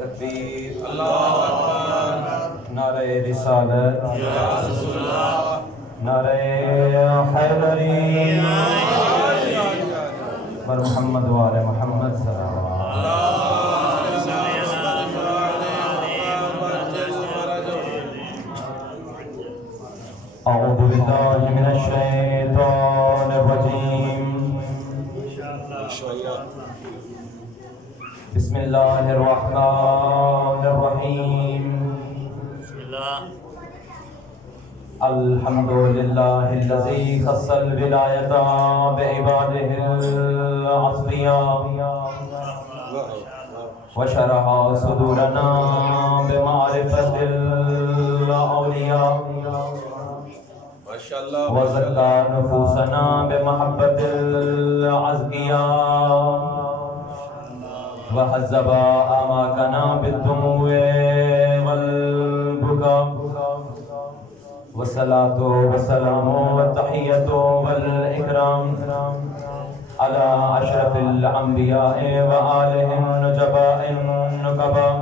تکبیر، اللہ اکبر، نعرہ رسالت یا رسول اللہ، نعرہ حیدری بر محمد و آل محمد صلی اللہ اعوذ باللہ من الشیطان الرجیم، بسم اللہ الرحمن الرحیم، الحمد للہ الذی خص الولایۃ بعبادہ الاصفیاء وشرح صدورنا بمعرفۃ الاولیاء وزکى نفوسنا بمحبة الأزكياء وهذب أعماقنا بالدموع والبكاء والصلاة والسلام والتحية والإكرام على أشرف الأنبياء وآلهم النجباء النقباء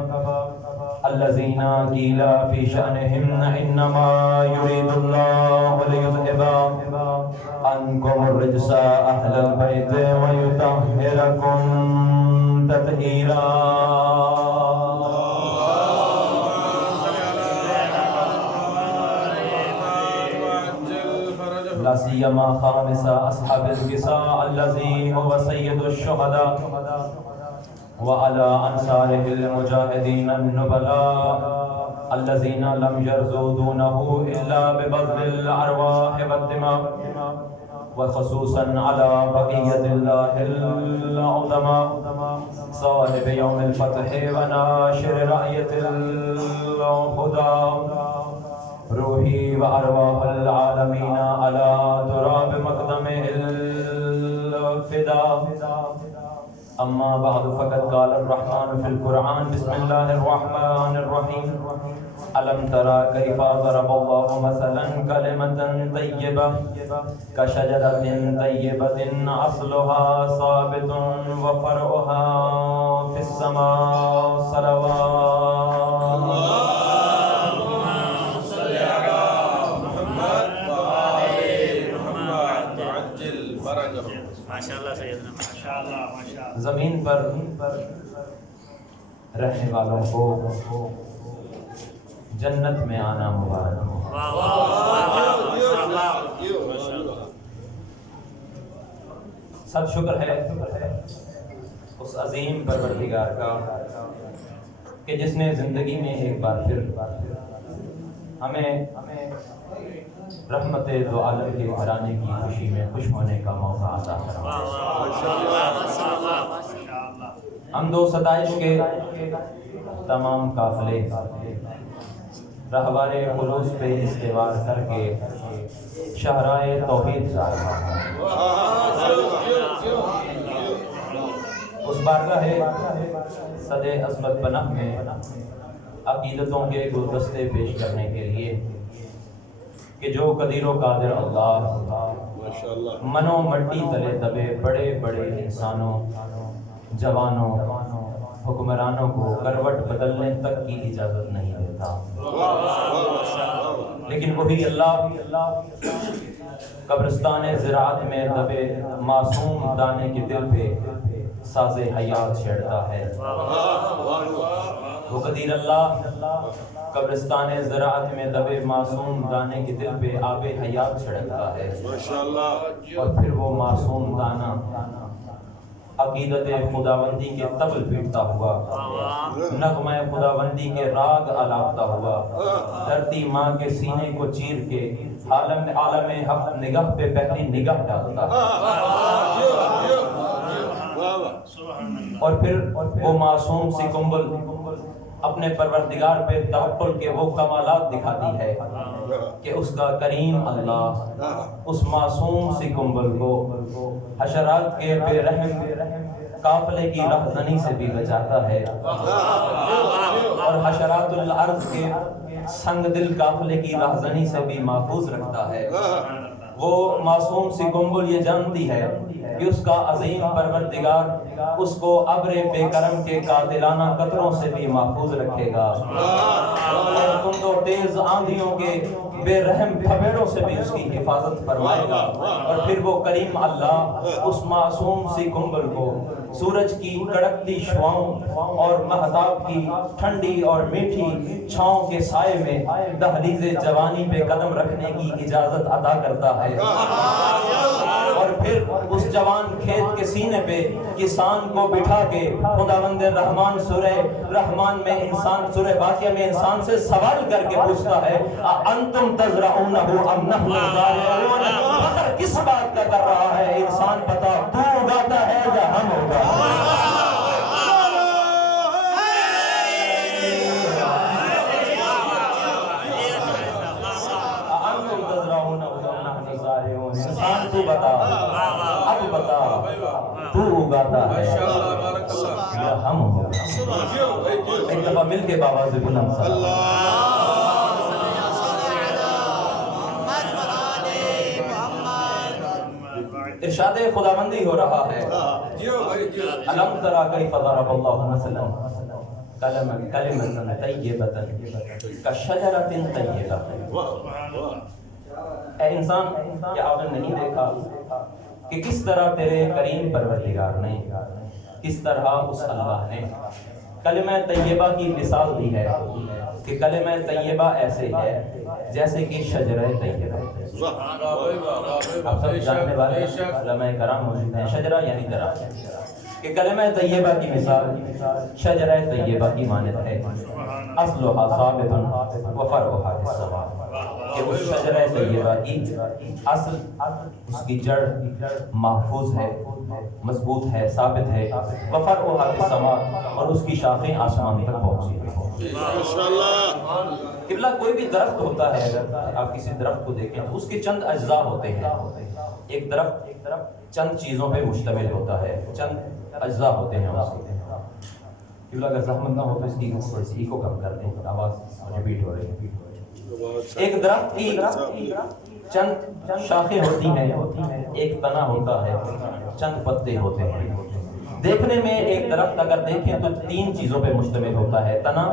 الذين قيل في شأنهم إنما يريد الله ليذهب عنكم الرجس أهل البيت ويطهركم تطهيرا. لا سيما خامس أصحاب الكساء الذي هو سيد الشهداء وعلى أنصاره المجاهدين النبلاء الذين لم يرضوا دونه إلا ببذل الأرواح والدماء وخصوصا على بقية الله العظماء صاحب يوم الفتح وناشر رأية الهدى روحي وأرواح العالمين على تراب مقدمه الفداء. أما بعد فقد قال الرحمن في القرآن بسم الله الرحمن الرحيم ألم ترى كيف ضرب الله مثلا كلمة طيبة كشجرة طيبة أصلها ثابت وفرعها في السماء صلوات. اللهم صل على محمد وآل محمد وعجل فرجهم. ماشاءاللہ سیدنا، ماشاءاللہ ماشاءاللہ. زمین پر رہنے والوں کو جنت میں آنا مبارک ہو. سب شکر ہے اس عظیم پروردگار کا کہ جس نے زندگی میں ایک بار پھر ہمیں رحمت دو عالم کے گھرانے کی خوشی میں خوش ہونے کا موقع عطا فرمایا. حمد و ستائش کے تمام قافلے رہبار خلوص پہ استوار کر کے شہرائے توحید جا رہا ہے. اس بارگاہ صد عظمت پناہ میں عقیدتوں کے گلدستے پیش کرنے کے لیے کہ جو قدیر و قادر اللہ منو مٹی تلے دبے بڑے بڑے انسانوں، جوانوں، حکمرانوں کو کروٹ بدلنے تک کی اجازت نہیں دیتا، لیکن وہی اللہ قبرستان زراعت میں دبے معصوم دانے کے دل پہ ساز حیات چھیڑتا ہے. وہ قدیر اللہ قبرستان زراعت میں دبے معصوم دانے کے دل پہ آب حیات چھڑکتا ہے، اور پھر وہ معصوم دانہ عقیدت خداوندی کے طبل پیٹتا ہوا، نغمہ خداوندی کے راگ الاپتا ہوا، دھرتی ماں کے سینے کو چیر کے عالم حق نگاہ پہ پہلی نگاہ ڈالتا ہے، اور پھر وہ معصوم سی کنبل اپنے پروردگار پہ توکل کے وہ کمالات دکھاتی ہے کہ اس کا کریم اللہ اس معصوم سی کنبل کو حشرات کے بے رحم قافلے کی رہزنی سے بھی بچاتا ہے، اور حشرات الارض کے سنگ دل قافلے کی رہزنی سے بھی محفوظ رکھتا ہے. وہ معصوم سی گنبل یہ جانتی ہے کہ اس کا عظیم پروردگار اس کو ابر بے کرم کے قاتلانہ قطروں سے بھی محفوظ رکھے گا، اور تند و تیز آندھیوں کے بے رحم پھپیڑوں سے بھی اس کی حفاظت فرمائے گا، اور پھر وہ کریم اللہ اس معصوم سی گنبل کو سورج کی کڑکتی شعاؤں اور مہتاب کی ٹھنڈی اور میٹھی چھاؤں کے سائے میں دہلیز جوانی پہ قدم رکھنے کی اجازت عطا کرتا ہے، اور پھر اس جوان کھیت کے سینے پہ کسان کو بٹھا کے خداوند رحمان سورہ رحمان میں انسان سورہ واقعہ میں انسان سے سوال کر کے پوچھتا ہے انتم تزرعونہ ام نحن الزارعون، فخر کس بات کا کر رہا ہے انسان، پتا تو اگاتا ہے یا ہم ہوگا۔ انسان تو بتا، اب بتا تو اگاتا ہے یا ہم ہوگا۔ ایک دفعہ مل کے بابا سے بلند ارشاد خداوندی ہو رہا ہے الم تری کیف ضرب اللہ مثلا کلمۃ طیبۃ کشجرۃ طیبۃ۔ اے انسان، کیا آپ نے نہیں دیکھا کہ کس طرح تیرے کریم پروردگار نے، کس طرح اس اللہ نے کلمہ طیبہ کی مثال دی ہے کہ کلمہ طیبہ ایسے ہے جیسے کہ شجرہ طیبہ۔ آپ سب جاننے والے علماء کرام موجود ہیں، شجرہ یعنی درخت، کہ کلمہ طیبہ کی مثال شجرہ طیبہ کی مانند ہے، اصلھا ثابت و فرعھا فی السماء، کہ اس شجرہ طیبہ کی اصل، اس کی جڑ محفوظ ہے، مضبوط ہے، ثابت ہے، و فرعھا فی السماء، اور اس کی شاخیں آسمان تک پہنچی ہوئی ہیں۔ قبلہ کوئی بھی درخت ہوتا ہے، اگر آپ کسی درخت کو دیکھیں تو اس کے چند اجزاء ہوتے ہیں۔ ایک درخت چند چیزوں پہ مشتمل ہوتا ہے، چند اجزاء ہوتے ہیں اس کے۔ قبلہ اگر زحمت نہ ہو تو اس کی تھوڑی سی ایکو کم کر دیں، آواز ریپیٹ ہو رہی ہے۔ ایک درخت کی چند شاخیں ہوتی ہیں، ایک تنا ہوتا ہے، چند پتے ہوتے ہیں۔ دیکھنے میں ایک درخت اگر دیکھیں تو تین چیزوں پہ مشتمل ہوتا ہے، تنا،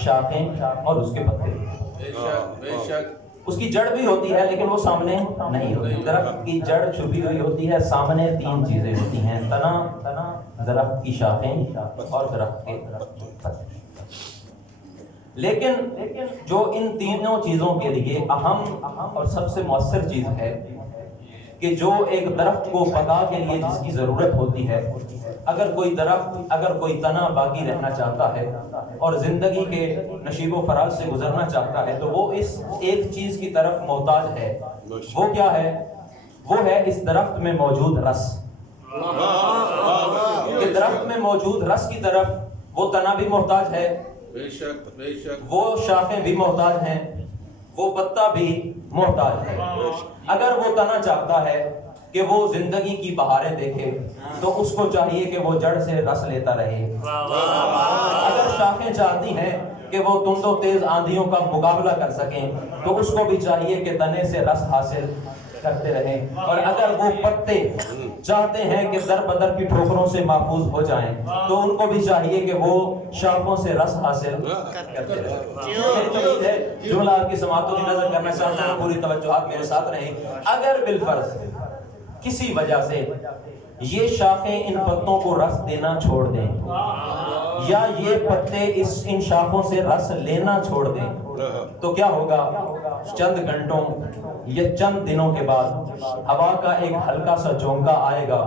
شاخیں اور اس کے پتے۔ اس کی جڑ بھی ہوتی ہے لیکن وہ سامنے نہیں ہوتی، درخت کی جڑ چھپی ہوئی ہوتی ہے، سامنے تین چیزیں ہوتی ہیں، تنا، درخت کی شاخیں اور درخت کے پتے۔ لیکن جو ان تینوں چیزوں کے لیے اہم اور سب سے مؤثر چیز ہے کہ جو ایک درخت کو بقا کے لیے جس کی ضرورت ہوتی ہے، اگر کوئی درخت، اگر کوئی تنا باقی رہنا چاہتا ہے اور زندگی کے نشیب و فراز سے گزرنا چاہتا ہے تو وہ اس ایک چیز کی طرف محتاج ہے۔ وہ کیا ہے؟ وہ ہے اس درخت میں موجود رس۔ کہ درخت میں موجود رس کی طرف وہ تنا بھی محتاج ہے، وہ شاخیں بھی محتاج ہیں، وہ پتا بھی محتاج ہے۔ اگر وہ تنا چاہتا ہے کہ وہ زندگی کی بہاریں دیکھے تو اس کو چاہیے کہ وہ جڑ سے رس لیتا رہے۔ اگر شاخیں چاہتی ہیں کہ وہ تند و تیز آندھیوں کا مقابلہ کر سکیں تو اس کو بھی چاہیے کہ تنے سے رس حاصل کرتے رہیں۔ اور اگر وہ پتے چاہتے ہیں کہ در بدر کی ٹھوکروں سے محفوظ ہو جائیں تو ان کو بھی چاہیے کہ وہ شاخوں سے رس حاصل کرتے رہیں۔ جملہ آپ کی سماعتوں کی نظر کرنا چاہتا ہوں، پوری توجہات میرے ساتھ رہیں۔ اگر بالفرض کسی وجہ سے یہ شاخیں ان پتوں کو رس دینا چھوڑ دیں یا یہ پتے ان شاخوں سے رس لینا چھوڑ دیں تو کیا ہوگا؟ چند گھنٹوں یا چند دنوں کے بعد ہوا کا ایک ہلکا سا جھونکا آئے گا،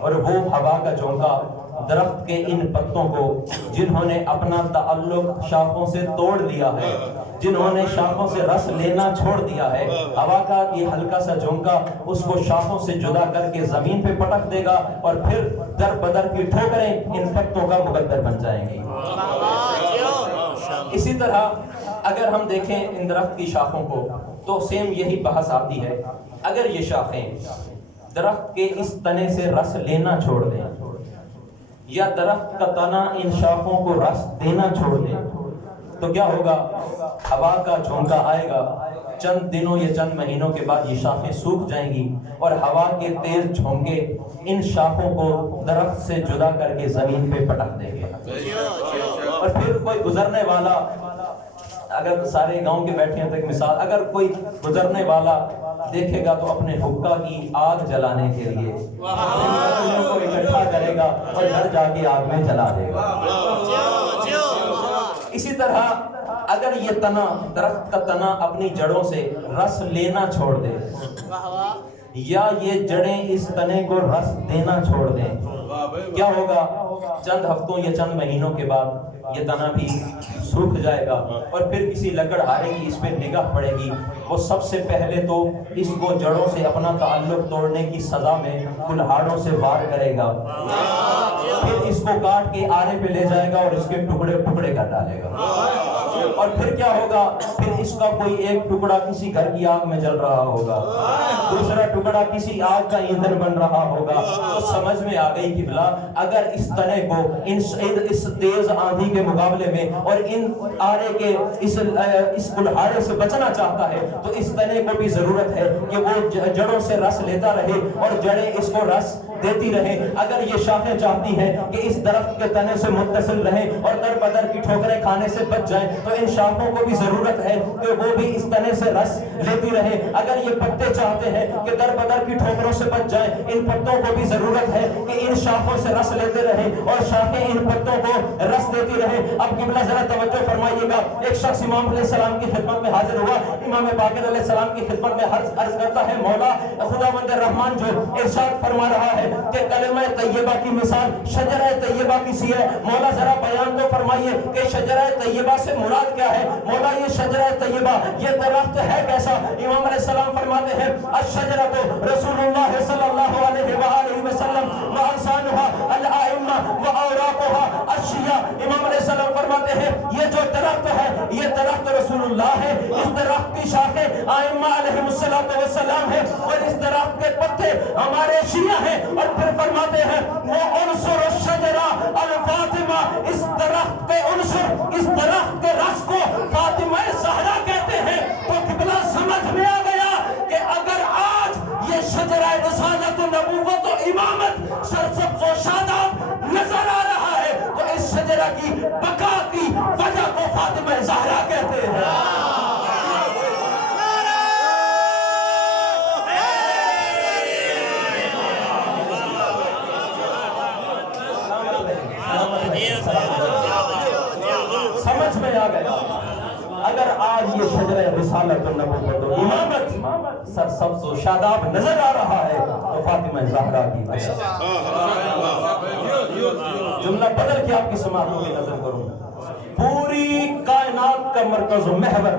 اور وہ ہوا کا جھونکا درخت کے ان پتوں کو، جنہوں نے اپنا تعلق شاخوں سے توڑ دیا ہے، جنہوں نے شاخوں سے رس لینا چھوڑ دیا ہے، ہوا کا یہ ہلکا سا جھونکا اس کو شاخوں سے جدا کر کے زمین پہ پٹک دے گا، اور پھر در بدر کی ٹھوکریں ان پتوں کا مقدر بن جائیں گی۔ اسی طرح اگر ہم دیکھیں ان درخت کی شاخوں کو تو سیم یہی بحث آتی ہے۔ اگر یہ شاخیں درخت کے اس تنے سے رس لینا چھوڑ دیں یا درخت کا تنا ان شاخوں کو رس دینا چھوڑ دیں تو کیا ہوگا؟ ہوا کا جھونکا آئے گا، چند دنوں یا چند مہینوں کے بعد یہ شاخیں سوکھ جائیں گی اور ہوا کے تیز جھونکے ان شاخوں کو درخت سے جدا کر کے زمین پہ پٹک دیں گے. اور پھر کوئی گزرنے والا، اگر سارے گاؤں کے بیٹھے ہیں تو ایک مثال، اگر کوئی گزرنے والا دیکھے گا تو اپنے حقہ کی آگ جلانے کے لیے کو اکٹھا کرے گا اور گھر جا کے آگ میں جلا دے گا. اسی طرح اگر یہ تنا، درخت کا تنا اپنی جڑوں سے رس لینا چھوڑ دے یا یہ جڑیں اس تنے کو رس دینا چھوڑ دیں، کیا ہوگا؟ چند ہفتوں یا چند مہینوں کے بعد یہ تنا بھی سوکھ جائے گا اور پھر کسی لکڑہارے کی اس پہ نگاہ پڑے گی. وہ سب سے پہلے تو اس کو جڑوں سے اپنا تعلق توڑنے کی سزا میں کلہاڑوں سے وار کرے گا، پھر اس کو کاٹ کے آرے پہ لے جائے گا اور اس کے ٹکڑے ٹکڑے کر ڈالے گا. اور پھر کیا ہوگا؟ پھر اس کا کوئی ایک ٹکڑا کسی گھر کی آگ میں جل رہا ہوگا، دوسرا ٹکڑا کسی آگ کا ایندھن بن رہا ہوگا. تو سمجھ میں آ گئی کہ بلا اگر اس تنے کو اس تیز آندھی کے مقابلے میں اور ان آرے کے اس کلہاڑے سے بچنا چاہتا ہے تو اس تنے کو بھی ضرورت ہے کہ وہ جڑوں سے رس لیتا رہے اور جڑیں اس کو رس دیتی رہیں. اگر یہ شاخیں چاہتی ہیں کہ اس درخت کے تنے سے متصل رہیں اور در بدر کی ٹھوکریں کھانے سے بچ جائیں تو ان شاخوں کو بھی ضرورت ہے کہ وہ بھی اس تنے سے رس لیتی رہیں. اگر یہ پتے چاہتے ہیں کہ در بدر کی ٹھوکروں سے بچ جائیں، ان پتوں کو بھی ضرورت ہے کہ ان شاخوں سے رس لیتے رہیں اور شاخیں ان پتوں کو رس دیتی رہیں. اب قبلہ ذرا توجہ فرمائیے گا. ایک شخص امام علیہ السلام کی خدمت میں حاضر ہوا. امام باقر علیہ السلام کی خدمت میں عرض کرتا ہے، مولا خداوند رحمان جو ارشاد فرما رہا ہے کہ کلمہ طیبہ کی مثال شجرہ طیبہ کی سی ہے، مولا ذرا بیان تو فرمائیے کہ شجرہ طیبہ سے مراد کیا ہے؟ مولا یہ شجرہ طیبہ، یہ درخت ہے کیسا؟ امام علیہ السلام فرماتے ہیں الشجرۃ رسول اللہ صلی اللہ علیہ وآلہ وسلم وانسانها الائمہ واوراقها الشیعہ. امام علیہ السلام فرماتے ہیں یہ جو درخت ہے یہ درخت رسول اللہ ہے، اس درخت کی شاخیں ائمہ علیہ السلام ہے اور اس درخت کے پتے ہمارے شیعہ ہیں. اور پھر فرماتے ہیں وہ عنصر الشجرہ الفاطمہ، اس درخت کے عنصر، اس درخت کے رس کو فاطمہ زہرا کہتے ہیں. تو قبلہ سمجھ میں آ گیا کہ اگر آج یہ شجرہ رسالت و نبوت و امامت سرسبز و شاداب نظر آ رہا ہے تو اس شجرہ کی بقا کی وجہ کو فاطمہ زہرا کہتے ہیں. سمجھ میں آ گیا. اگر آج یہ شجرہ رسالت و نبوت و امامت سرسبز و شاداب نظر آ رہا ہے تو فاطمہ زہرا کی وجہ. جملہ بدل کے آپ کی سماعتوں کی نظر کروں. پوری کائنات کا مرکز و محور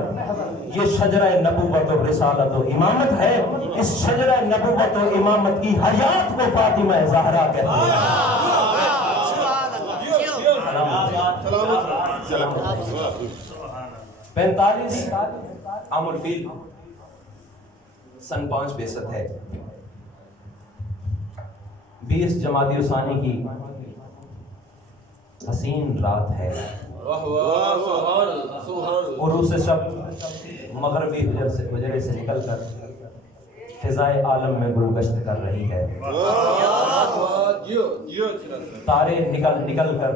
یہ شجرہ نبوت و رسالت و امامت ہے. اس شجرہ نبوت و امامت کی حیات کو فاطمہ زہرا کہتے ہیں. 45 عام الفیل سن 5 بعثت ہے. 20 جمادی الثانی کی حسین رات ہے. عروس شب مغربی حجرے سے نکل کر فضائے عالم میں گلگشت کر رہی ہے. تارے نکل کر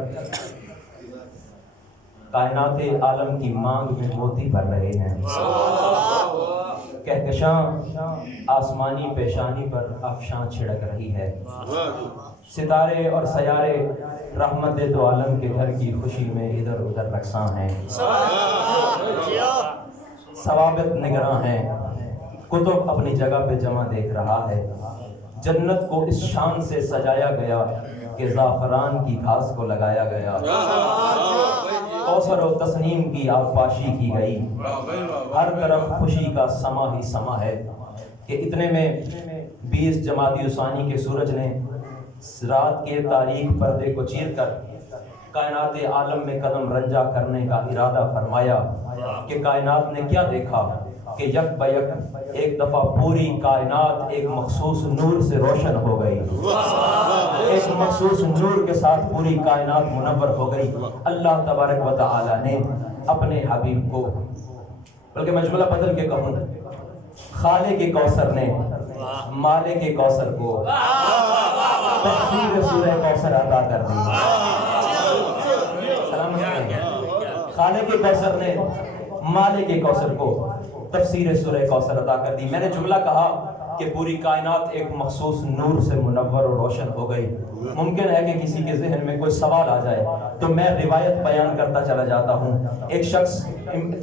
کائنات عالم کی مانگ میں موتی بھر رہے ہیں. کہکشاں آسمانی پیشانی پر افشاں چھڑک رہی ہے. ستارے اور سیارے رحمت دو عالم کے گھر کی خوشی میں ادھر ادھر رقصاں ہیں. ثوابت نگراں ہیں. کتب اپنی جگہ پہ جمع دیکھ رہا ہے. جنت کو اس شان سے سجایا گیا کہ زعفران کی گھاس کو لگایا گیا. کوثر و تسنیم کی آبپاشی کی گئی. ہر طرف خوشی کا سما ہی سما ہے. کہ اتنے میں 20 جمادی الثانی کے سورج نے رات کے تاریک پردے کو چیر کر کائنات عالم میں قدم رنجا کرنے کا ارادہ فرمایا. کہ کائنات نے کیا دیکھا کہ یک بیک ایک دفعہ پوری کائنات ایک مخصوص نور سے روشن ہو گئی. ایک مخصوص نور کے ساتھ پوری کائنات منور ہو گئی. اللہ تبارک و تعالی نے اپنے حبیب کو بلکہ مجملہ بدل کے کہوں، خالق کے کوثر نے مالک کے کوثر کو تفسیر سورہ کوثر عطا کر دی۔ خالق کے کوثر نے مالک کے کوثر کو تفسیر سورہ کوثر عطا کر دی۔ میں نے جملہ کہا کہ پوری کائنات ایک مخصوص نور سے منور اور روشن ہو گئی۔ ممکن ہے کہ کسی کے ذہن میں کوئی سوال آ جائے تو میں روایت بیان کرتا چلا جاتا ہوں۔ ایک شخص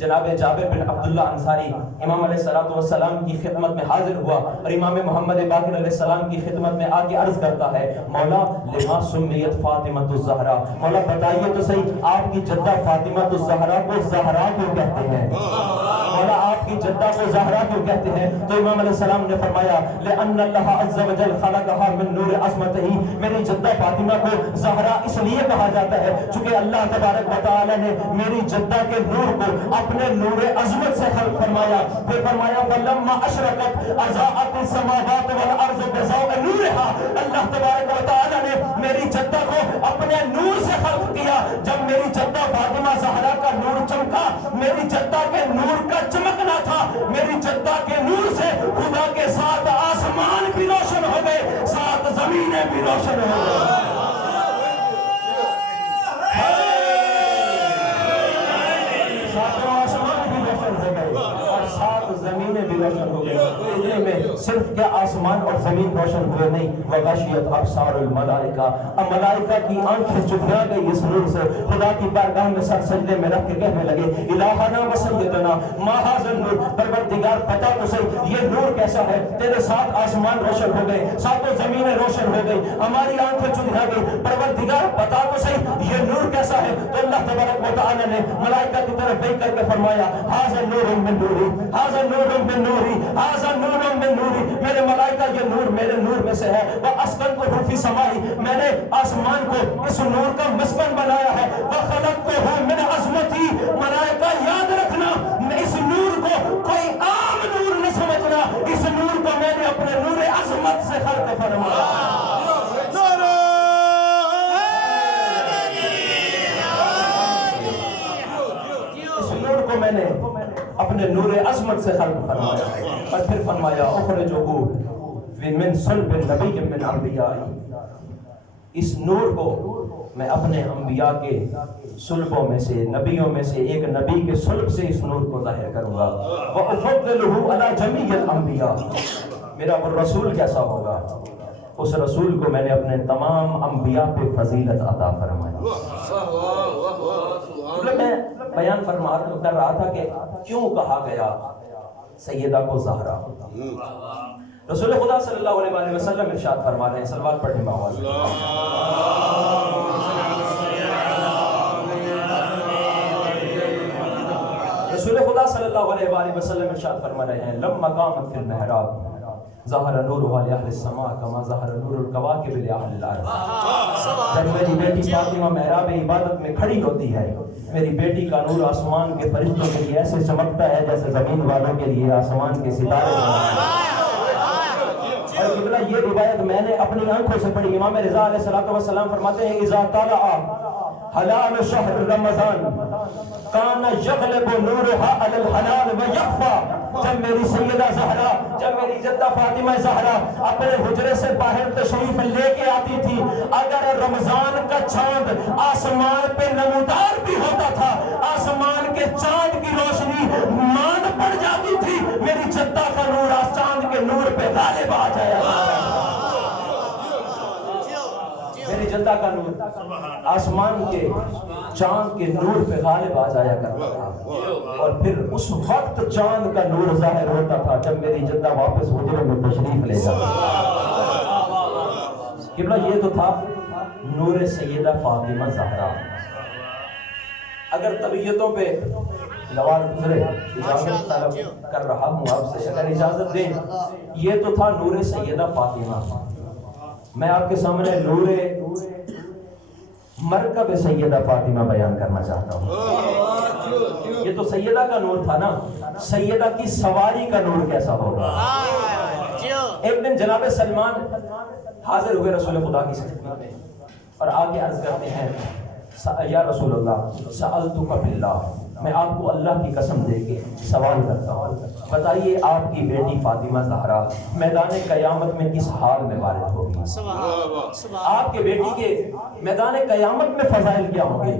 جناب جابر بن عبداللہ انصاری امام علیہ السلام کی خدمت میں حاضر ہوا اور امام محمد باقر علیہ السلام کی خدمت میں آ کے عرض کرتا ہے، مولا لما سمیت فاطمہ الزہرا، مولا بتائیے تو صحیح آپ کی جدہ فاطمہ الزہرا کو زہرا کیوں کہتے ہیں؟ مولا آپ کی جدہ کو زہرا کیوں کہتے ہیں؟ تو امام علیہ السلام نے فرمایا لأن اللہ عز وجل خلقها من نور عظمتہ، میری جدہ فاطمہ کو زہرا اس لیے کہا جاتا ہے چونکہ اللہ تبارک و تعالی نے میری جدہ کے نور کو اپنے نور عظمت سے خلق فرمایا۔ پھر فرمایا فلما اشرقت اضاءت السماوات والارض بضوء نورها، اللہ تبارک و تعالی نے میری جدہ کو اپنے نور سے خلق کیا۔ جب میری جدہ فاطمہ زہرا کا نور چمکا، میری جدہ کے نور کا چمکنا تھا، میری جدہ کے نور سے خدا کے ساتھ آسمان بھی روشن ہو گئے، ساتھ زمینیں بھی روشن ہو گئے۔ ساتوں آسمان بھی روشن ہو گئے اور ساتھ زمینیں بھی روشن ہو گئی۔ اتنے میں صرف کیا آسمان اور زمین روشن ہوئے نہیں، وغشیت ابصار الملائکہ، اب ملائکہ کی آنکھیں چترا گئی اس نور سے۔ خدا کی بارگاہ میں سر سجدے میں رکھ کے کہنے لگے الہنا و سیدنا ما ھذا النور، پروردگار بتا تو صحیح یہ نور کیسا ہے؟ تیرے ساتھ آسمان روشن ہو گئے، ساتوں زمینیں روشن ہو گئی، ہماری آنکھیں چترا گئی، پروردگار بتا تو صحیح یہ نور کیسا ہے؟ تو اللہ تبارک و تعالی نے ملائکہ کی طرف دیکھ کر کے فرمایا ھذا نور من نوری، ھذا نور من نوری، ھذا نور من نوری، میرے ملائکہ یہ نور میرے نور میں سے ہے۔ واسکنتہ فی سمائی، میں نے آسمان کو اس نور کا مسکن بنایا ہے۔ وخلقتہ من عظمتی، ملائکہ یاد رکھنا اس نور کو کوئی عام نور نہ سمجھنا، اس نور کو میں نے اپنے نور عظمت سے خلق فرمایا۔ اس نور کو میں نے اپنے نور عظمت سے خلق فرمایا اور پھر فرمایا اخرجہ من صلب نبی من انبیائی، اس نور کو میں اپنے انبیاء کے صلبوں میں سے، نبیوں میں سے ایک نبی کے صلب سے اس نور کو ظاہر کروں گا۔ وَأُفَضِّلُهُ عَلَى جَمِيعِ الْأَنْبِيَاءِ، میرا وہ رسول کیسا ہوگا؟ اس رسول کو میں نے اپنے تمام انبیاء پہ فضیلت عطا فرمائی۔ میں بیان کر رہا تھا کہ کیوں کہا گیا سیدہ کو زہرا۔ رسول خدا صلی اللہ علیہ وآلہ وسلم ارشاد فرما رہے ہیں، صلوات پڑھنے میں آواز رسول خدا صلی اللہ علیہ وآلہ وسلم ارشاد فرما رہے ہیں لما قامت فی المحراب ظہر نورها لأہل السماء کما ظہر نور الکواکب لأہل الارض۔ جب میری بیٹی فاطمہ محراب عبادت میں کھڑی ہوتی ہے، میری بیٹی کا نور آسمان کے فرشتوں کے لیے ایسے چمکتا ہے جیسے زمین والوں کے لیے آسمان کے ستارے چمکتے ہیں۔ اور قبلہ یہ روایت میں نے اپنی آنکھوں سے پڑھی۔ امام رضا علیہ السلام فرماتے ہیں اذا طلع حلال شہر رمضان کان یغلب نورها علی الحلال ویخفی، جب میری سیدہ زہرا، جب میری جدہ فاطمہ زہرا اپنے حجرے سے باہر تشریف لے کے آتی تھی، اگر رمضان کا چاند آسمان پہ نمودار بھی ہوتا تھا، آسمان کے چاند کی روشنی مان پڑ جاتی تھی، میری جدہ کا نور چاند کے نور پہ غالب آ جایا تھا۔ میری جدہ کا نور آسمان کے چاند کے نور پہ غالب آ جایا کرتا تھا، اور پھر اس وقت چاند کا نور ظاہر ہوتا تھا جب میری جدہ واپس حجرے میں تشریف لے جاتی۔ قبلہ یہ تو تھا نور سیدہ فاطمہ زہرا۔ اگر طبیعتوں پہ لوال گزرے، اجازت طلب کر رہا ہوں آپ سے، اگر اجازت دیں، یہ تو تھا نور سیدہ فاطمہ۔ میں آپ کے سامنے نور مرکب سیدہ فاطمہ بیان کرنا چاہتا ہوں۔ یہ تو سیدہ کا نور تھا نا، سیدہ کی سواری کا نور کیسا ہوگا؟ ایک دن جناب سلمان حاضر ہوئے رسول خدا کی خدمت میں اور آگے عرض کرتے ہیں یا رسول اللہ سألتک باللہ، میں آپ کو اللہ کی قسم دے کے سوال کرتا ہوں، بتائیے آپ کی بیٹی فاطمہ زہرا میدان قیامت میں کس حال میں وارد ہوگی؟ آپ کے بیٹی کے میدان قیامت میں فضائل کیا ہوں گے؟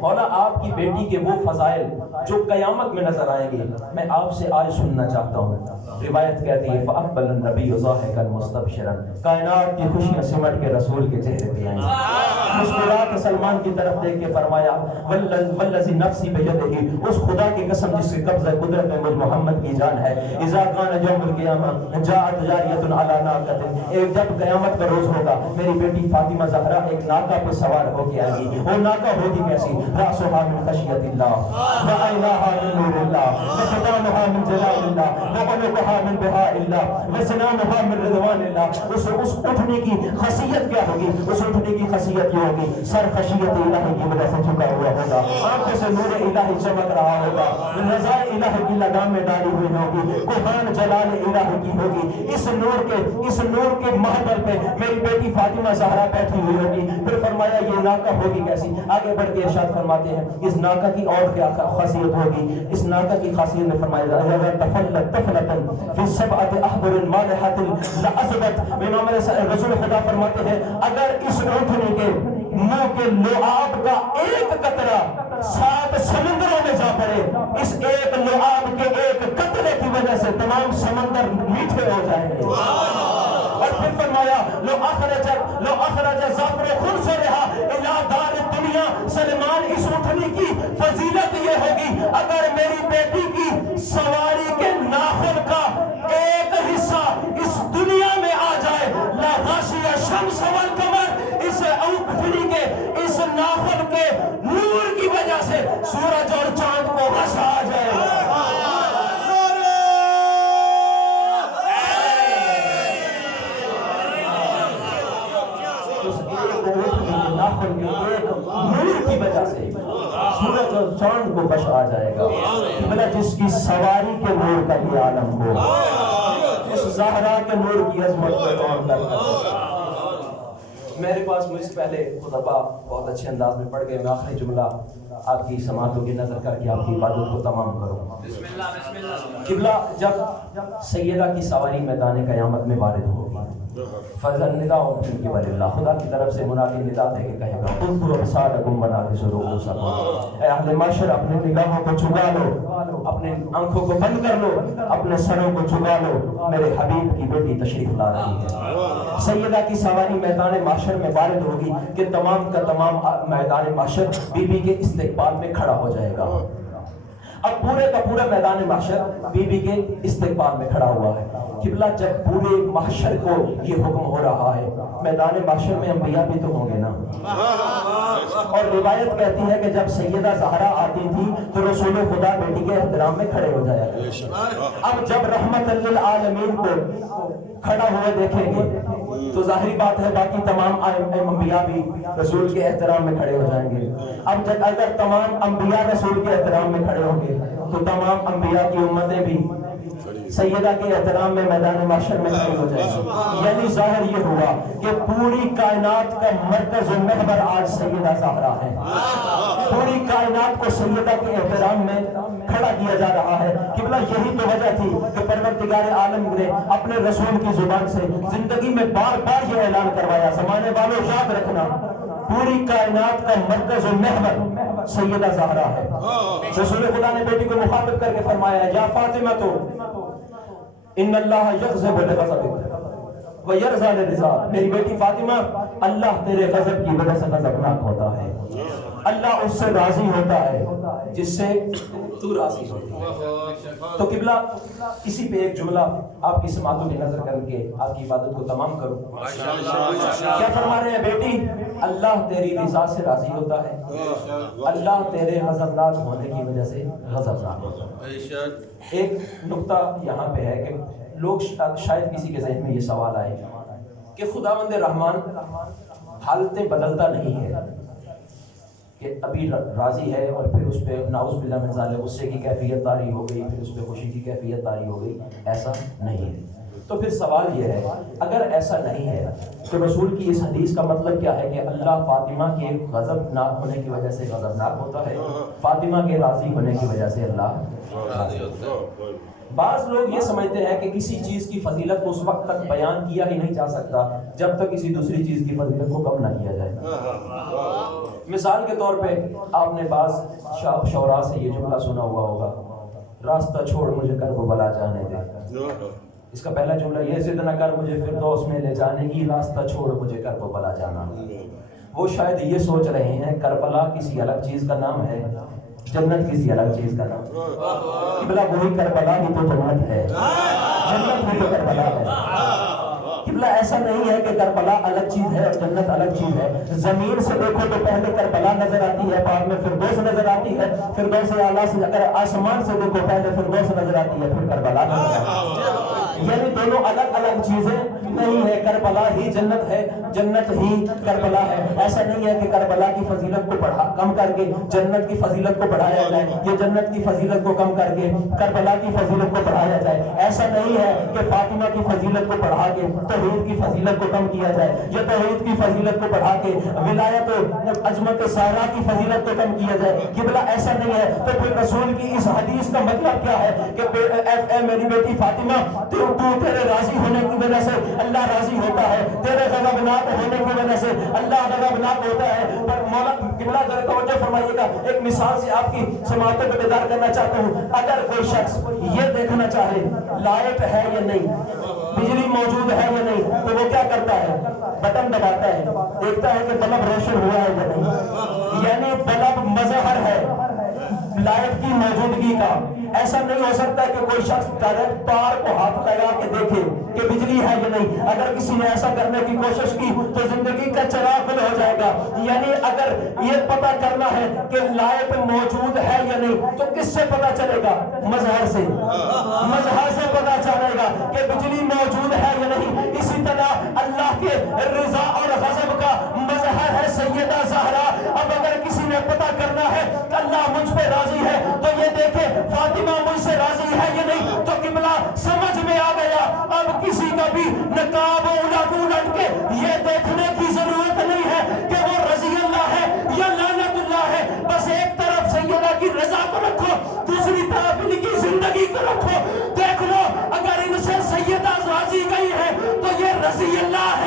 مولا آپ کی بیٹی کے وہ فضائل جو قیامت میں نظر آئیں گے میں آپ سے آج سننا چاہتا ہوں۔ روایت کہتی ہے فَأَقْبَلَ النَّبِيُّ ضَاحِكًا مُسْتَبْشِرًا، کائنات کی خوشیاں سمٹ کے رسول کے چہرے پہ آئیں، مسکرا کے سلمان کی طرف دیکھ کے فرمایا وَالَّذِي نَفْسِي بِيَدِهِ، اس خدا کی قسم جس کے قبضہ قدرت میں مجھ محمد کی جان ہے، اِذَا كَانَ يَوْمُ الْقِيَامَةِ جَاءَتْ جَارِيَةٌ عَلَى نَاقَةٍ، ایک جب قیامت کا روز ہوگا میری بیٹی فاطمہ زہرا ایک ناقہ پہ سوار ہو کے آئے گی۔ وہ ناقہ ہوگی کیسی؟ رَأْسُهَا مِنْ خَشْيَةِ اللَّهِ وَعَيْنَاهَا مِنْ نُورِ اللَّهِ وَخِتَامُهَا مِنْ جَلَالِ اللَّهِ وَعُنُقُهَا مِنْ بِهَاءِ اللَّهِ وَسِنَامُهَا مِنْ رِضْوَانِ اللَّهِ۔ اس اٹھنے کی خاصیت کیا ہوگی؟ اس اٹھنے کی خاصیت یہ ہوگی سر خشیت الہی کی وجہ سے جھکا ہوا ہوگا، آنکھوں سے نور الہی چمک رہا ہوگا، نظر الہی کی لگام میں ڈالی ہوئی ہوگی، قرآن جلال الہی کی ہوگی۔ اس نور کے محبل پہ میری بیٹی فاطمہ زہرا بیٹھی ہوئی ہوگی۔ پھر فرمایا یہ ناقہ ہوگی کیسی؟ آگے بڑھ کے ارشاد فرماتے ہیں اس ناقہ کی اور کیا خاصیت ہوگی؟ اس ناقہ کی خاصیت میں فرمایا تفلت تفلتن فی سبعۃ احبر مالحۃ لعذبت، امام رسول خدا فرماتے ہیں اگر اس اونٹنی کے منہ کے لعاب کا ایک قطرہ 7 سمندروں میں جا پڑے، اس ایک لعاب کے ایک قطرے کی وجہ سے تمام سمندر میٹھے ہو جائیں گے۔ اور پھر فرمایا لو اخرج ظفر خنصرها الى دار الدنیا، سلمان اس اٹھنی کی فضیلت یہ ہوگی اگر میری بیٹی کی سواری کے ناخن کا ایک حصہ اس دنیا میں آ جائے، لا غاشی الشمس والقمر، اس اٹھنی کے اس ناخن کے نور کی وجہ سے سورج اور چاند کو غشا آ جائے گا۔ ناخن کے ایک نور کی وجہ سے سورج اور چاند کو بش آ جائے گا۔ بلا جس کی سواری کے نور کا یہ عالم ہو، اس زہرا کے نور کی عظمت کو کون کرتا؟ میرے پاس مجھ سے پہلے خطبہ بہت اچھے انداز میں پڑھ گئے، میں آخری جملہ آپ کی سماعتوں کی نظر کر کے آپ کی عبادت کو تمام کروں۔ قبلہ جب سیدہ کی سواری میدان قیامت میں وارد ہوگی، فضل ندا کی ولی اللہ، خدا کی طرف سے منادی ندا دے کے کہے گا انظروا ابصارکم وناقصوا رؤوسکم، اے اہل معاشر اپنے نگاہوں کو جھکا لو، اپنے آنکھوں کو بند کر لو، اپنے سروں کو جھکا لو، میرے حبیب کی بیٹی تشریف لا رہی ہے۔ سیدہ کی سواری میدان معاشر میں وارد ہوگی کہ تمام کا تمام میدان معاشر بی بی کے استقبال میں کھڑا ہو جائے گا۔ اب پورے کا پورا میدان محشر بی بی کے استقبال میں کھڑا ہوا ہے۔ قبلہ جب پورے محشر کو یہ حکم ہو رہا ہے، میدان محشر میں انبیاء بھی تو ہوں گے نا، اور روایت کہتی ہے کہ جب سیدہ زہرا آتی تھی تو رسول خدا بیٹی کے احترام میں کھڑے ہو جایا کرتے۔ اب جب رحمت للعالمین کو کھڑا ہوئے دیکھیں گے تو ظاہری بات ہے باقی تمام انبیاء بھی رسول کے احترام میں کھڑے ہو جائیں گے۔ اب جب اگر تمام انبیاء رسول کے احترام میں کھڑے ہوں گے تو تمام انبیاء کی امتیں بھی سیدہ کے احترام میں میدان محشر میں کھڑی ہو جائے گی۔ یعنی ظاہر یہ ہوا کہ پوری کائنات کا مرکز و محور آج سیدہ زہرا ہے، پوری کائنات کو سیدہ کے احترام میں کھڑا کیا جا رہا ہے۔ قبلہ یہی تو وجہ تھی کہ پروردگار عالم نے اپنے رسول کی زبان سے زندگی میں بار بار یہ اعلان کروایا، زمانے والوں یاد رکھنا پوری کائنات کا مرکز و محور سیدہ زہرا ہے۔ رسول خدا نے بیٹی کو مخاطب کر کے فرمایا یا فاطمہ تو ان اللہ یغضب لغضبک ویرضى لرضاک، میری بیٹی فاطمہ اللہ تیرے غضب کی وجہ سے غضبناک ہوتا ہے، اللہ اس سے راضی ہوتا ہے جس سے تو راضی ہوتی ہے۔ تو قبلہ اسی پہ ایک جملہ آپ کی سماعتوں کی نظر کر کے آپ کی عبادت کو تمام کروں۔ کیا فرما رہے ہیں بیٹی؟ اللہ تیری رضا سے راضی ہوتا ہے، اللہ تیرے غضبناک ہونے کی وجہ سے غضبناک ہوتا ہے۔ ایک نقطہ یہاں پہ ہے کہ لوگ شاید کسی کے ذہن میں یہ سوال آئے کہ خداوند رحمان حالتیں بدلتا نہیں ہے، کہ ابھی راضی ہے اور پھر اس پہ نعوذ باللہ من ذالک غصے کی کیفیت طاری ہو گئی، پھر اس پہ خوشی کی کیفیت طاری ہو گئی، ایسا نہیں ہے۔ تو پھر سوال یہ ہے اگر ایسا نہیں ہے تو رسول کی اس حدیث کا مطلب کیا ہے کہ اللہ فاطمہ کے غضبناک ہونے کی وجہ سے غضبناک ہوتا ہے، فاطمہ کے راضی ہونے کی وجہ سے اللہ راضی ہوتا ہے؟ بعض لوگ یہ سمجھتے ہیں کہ کسی چیز کی فضیلت کو اس وقت تک بیان کیا ہی نہیں جا سکتا جب تک کسی دوسری چیز کی فضیلت کو کم نہ کیا جائے۔ مثال کے طور پہ آپ نے بعض شعراء سے یہ جملہ سنا ہوا ہوگا، راستہ چھوڑ مجھے کرب و بلا جانے دے۔ اس کا پہلا جملہ یہ ضد نہ کر مجھے فردوس میں لے جانے کی، راستہ چھوڑ مجھے کرب و بلا جانا۔ وہ شاید یہ سوچ رہے ہیں کربلا کسی الگ چیز کا نام ہے، جنت کسی الگ چیز کا نام ہے۔ قبلہ وہی کربلا ہی تو جنت ہے، جنت ہی تو کربلا ہے۔ قبلہ ایسا نہیں ہے کہ کربلا الگ چیز ہے اور جنت الگ چیز ہے۔ زمین سے دیکھو تو پہلے کربلا نظر آتی ہے، بعد میں فردوس نظر آتی ہے، فردوس اعلیٰ سے اگر آسمان سے دیکھو پہلے فردوس نظر آتی ہے پھر کربلا نظر آتی ہے۔ یعنی دونوں الگ الگ چیزیں نہیں ہے، کربلا ہی جنت ہے، جنت ہی کربلا ہے۔ ایسا نہیں ہے کہ کربلا کی فضیلت کو کم کر کے جنت کی فضیلت کو بڑھایا جائے، یہ جنت کی فضیلت کو کم کر کے کربلا کی فضیلت کو بڑھایا جائے۔ ایسا نہیں ہے کہ فاطمہ کی فضیلت کو بڑھا کے توحید کی فضیلت کو کم کیا جائے، یا توحید کی فضیلت کو بڑھا کے ولایت و عظمت سارا کی فضیلت کو کم کیا جائے۔ قبلہ ایسا نہیں ہے۔ تو پھر رسول کی اس حدیث کا مطلب کیا ہے کہ اے میری بیٹی فاطمہ، تو تیرے راضی ہونے کی وجہ سے اللہ راضی ہوتا ہے، تیرے غضبناک ہونے کی وجہ سے اللہ غضبناک ہوتا ہے۔ پر مولا قبلہ ذرا توجہ فرمائیے گا، ایک مثال سے آپ کی سماعتوں کو بیدار کرنا چاہتا ہوں۔ اگر کوئی شخص یہ دیکھنا چاہے لائٹ ہے یا نہیں، بجلی موجود ہے یا نہیں، تو وہ کیا کرتا ہے؟ بٹن دباتا ہے، دیکھتا ہے کہ بلب روشن ہوا ہے یا نہیں، یعنی بلب مظہر ہے لائٹ کی موجودگی کا۔ ایسا نہیں ہو سکتا کہ کوئی شخص ڈائریکٹ تار کو ہاتھ لگا کے دیکھے کہ بجلی ہے یا نہیں۔ اگر کسی نے ایسا کرنے کی کوشش کی تو زندگی کا چراغ گل ہو جائے گا۔ یعنی اگر یہ پتہ کرنا ہے کہ لائٹ موجود ہے یا نہیں تو کس سے پتہ چلے گا؟ مظہر سے، مظہر سے پتہ چلے گا کہ بجلی موجود ہے یا نہیں۔ اسی طرح اللہ کے رضا اور غضب کا مظہر ہے سیدہ زہرا۔ اب اگر کسی نے پتہ کرنا ہے کہ اللہ مجھ پہ راضی ہے تو یہ دیکھے فاطمہ مجھ سے راضی ہے یا نہیں، تو قبلہ سمجھ میں آ گیا۔ اب کسی کا بھی نقاب الٹ کے یہ دیکھنے کی ضرورت نہیں ہے کہ وہ رضی اللہ ہے یا لعنت اللہ ہے۔ بس ایک طرف سیدہ کی رضا کو رکھو، دوسری طرف ان کی زندگی کو رکھو، دیکھ لو اگر ان سے سیدہ راضی گئی ہے تو یہ رضی اللہ